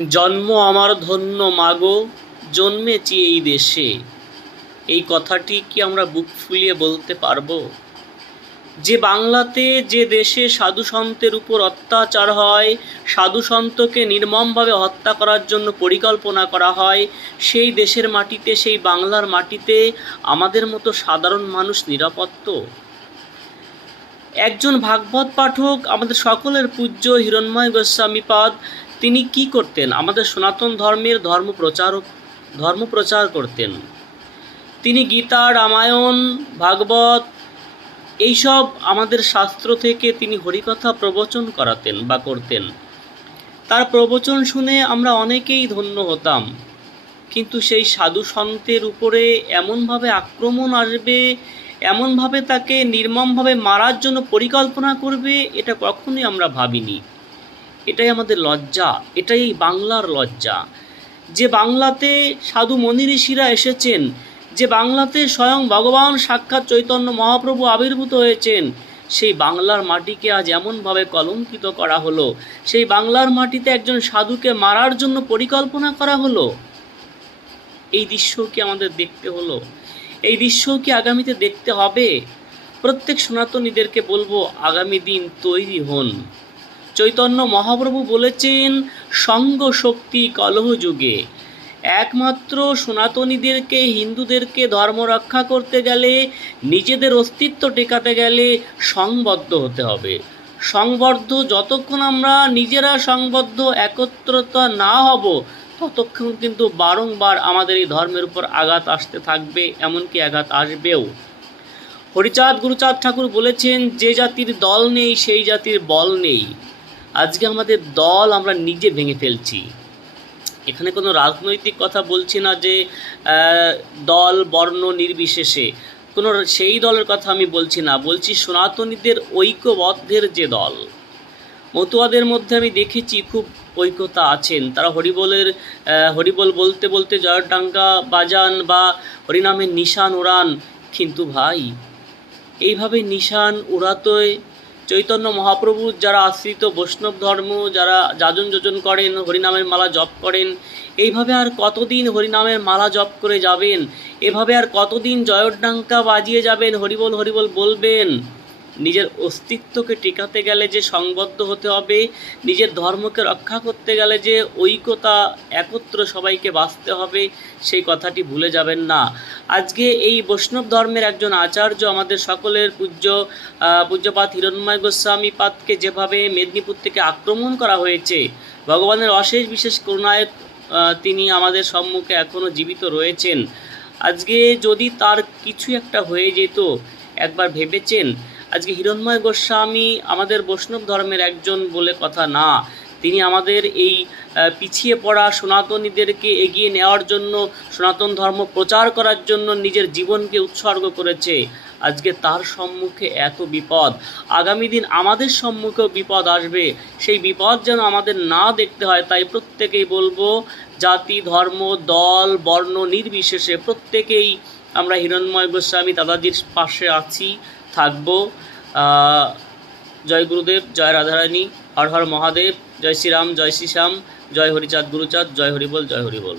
জন্ম আমার ধন্য মাগো, জন্মেছি এই দেশে এই কথাটি কি আমরা বুক ফুলিয়ে বলতে পারব যে বাংলাতে যে দেশে সাধু সন্তের উপর অত্যাচার হয়, সাধু সন্তকে নির্মমভাবে হত্যা করার জন্য পরিকল্পনা করা হয়, সেই দেশের মাটিতে, সেই বাংলার মাটিতে আমাদের মতো সাধারণ মানুষ নিরাপদ তো? একজন ভাগবত পাঠক, আমাদের সকলের পূজ্য হিরণ্ময় গোস্বামীপাদ তিনি কি করতেন? আমাদের সনাতন ধর্মের ধর্ম প্রচারক ধর্ম প্রচার করতেন। তিনি গীতা, রামায়ণ, ভাগবত, এইসব আমাদের শাস্ত্র থেকে তিনি হরিকথা প্রবচন করাতেন বা করতেন। তার প্রবচন শুনে আমরা অনেকেই ধন্য হতাম। কিন্তু সেই সাধু সন্তের উপরে এমনভাবে আক্রমণ আসবে, এমনভাবে তাকে নির্মমভাবে মারার জন্য পরিকল্পনা করবে, এটা কখনোই আমরা ভাবিনি। এটাই আমাদের লজ্জা, এটাই বাংলার লজ্জা। যে বাংলাতে সাধু মনি ঋষিরা এসেছেন, যে বাংলাতে স্বয়ং ভগবান সাক্ষাৎ চৈতন্য মহাপ্রভু আবির্ভূত হয়েছেন, সেই বাংলার মাটিকে আজ এমনভাবে কলঙ্কিত করা হলো, সেই বাংলার মাটিতে একজন সাধুকে মারার জন্য পরিকল্পনা করা হলো। এই দৃশ্য কি আমাদের দেখতে হলো? এই দৃশ্য কি আগামীতে দেখতে হবে? প্রত্যেক সনাতনীদেরকে বলব, আগামী দিন তৈরি হন। চৈতন্য মহাপ্রভু বলেছেন, সঙ্গ শক্তি কলহ যুগে। একমাত্র সনাতনীদেরকে, হিন্দুদেরকে ধর্ম রক্ষা করতে গেলে, নিজেদের অস্তিত্ব টেকাতে গেলে সংবদ্ধ হতে হবে। সংবদ্ধ যতক্ষণ আমরা নিজেরা সংবদ্ধ, একত্রতা না হব, ততক্ষণ কিন্তু বারংবার আমাদের এই ধর্মের উপর আঘাত আসতে থাকবে, এমনকি আঘাত আসবেও। হরিচাঁদ, গুরুচাঁদ ঠাকুর বলেছেন, যে জাতির দল নেই, সেই জাতির বল নেই। আজকে আমাদের দল আমরা নিজে ভেঙে ফেলছি। এখানে কোনো রাজনৈতিক কথা বলছি না যে দল, বর্ণ নির্বিশেষে। কোনো সেই দলের কথা আমি বলছি না। বলছি সনাতনীদের ঐক্যবদ্ধের যে দল। মতুয়াদের মধ্যে আমি দেখেছি খুব ঐক্যতা আছেন। তারা হরিবলের হরিবল বলতে বলতে জয়ডাঙ্গা বাজান বা হরিনামের নিশান উড়ান কিন্তু ভাই, এইভাবে নিশান উড়াতোয় চৈতন্য মহাপ্রভু যারা আশ্রিত, বৈষ্ণব ধর্ম যারা যাজন যোজন করেন, হরিনামের মালা জপ করেন, এইভাবে আর কতদিন হরিনামের মালা জপ করে যাবেন? এভাবে আর কতদিন জয়ডাঙ্কা বাজিয়ে যাবেন? হরিবল হরিবল বলবেন। নিজের অস্তিত্বকে টিকাতে গেলে যে সংবদ্ধ হতে হবে, নিজের ধর্মকে রক্ষা করতে গেলে যে ঐক্যতা, একত্র সবাইকে বাঁচতে হবে, সেই কথাটি ভুলে যাবেন না। আজকে এই বৈষ্ণব ধর্মের একজন আচার্য আমাদের সকলের পূজ্য পূজ্যপাত হিরণ্ময় গোস্বামী পাদকে যেভাবে মেদিনীপুর থেকে আক্রমণ করা হয়েছে, ভগবানের অশেষ বিশেষ করুণায় তিনি আমাদের সম্মুখে এখনও জীবিত রয়েছেন। আজকে যদি তার কিছু একটা হয়ে যেত, একবার ভেবেছেন আজকে হিরণময় গোস্বামী আমাদের বৈষ্ণব ধর্মের একজন বলে কথা না। তিনি আমাদের এই পিছিয়ে পড়া সনাতনীদেরকে এগিয়ে নেওয়ার জন্য, সনাতন ধর্ম প্রচার করার জন্য নিজের জীবনকে উৎসর্গ করেছে। আজকে তার সম্মুখে এত বিপদ। আগামী দিন আমাদের সম্মুখেও বিপদ আসবে। সেই বিপদ যেন আমাদের না দেখতে হয়, তাই প্রত্যেকেই বলব, জাতি, ধর্ম, দল, বর্ণ নির্বিশেষে প্রত্যেকেই আমরা হিরণ্ময় গোস্বামী দাদাজির পাশে আছি, থাকব। জয় গুরুদেব, জয় রাধারানী, হর হর মহাদেব, জয় শ্রীরাম, জয় শ্রীশ্যাম, জয় হরিচাঁদ গুরুচাঁদ, জয় হরিবল জয় হরিবল।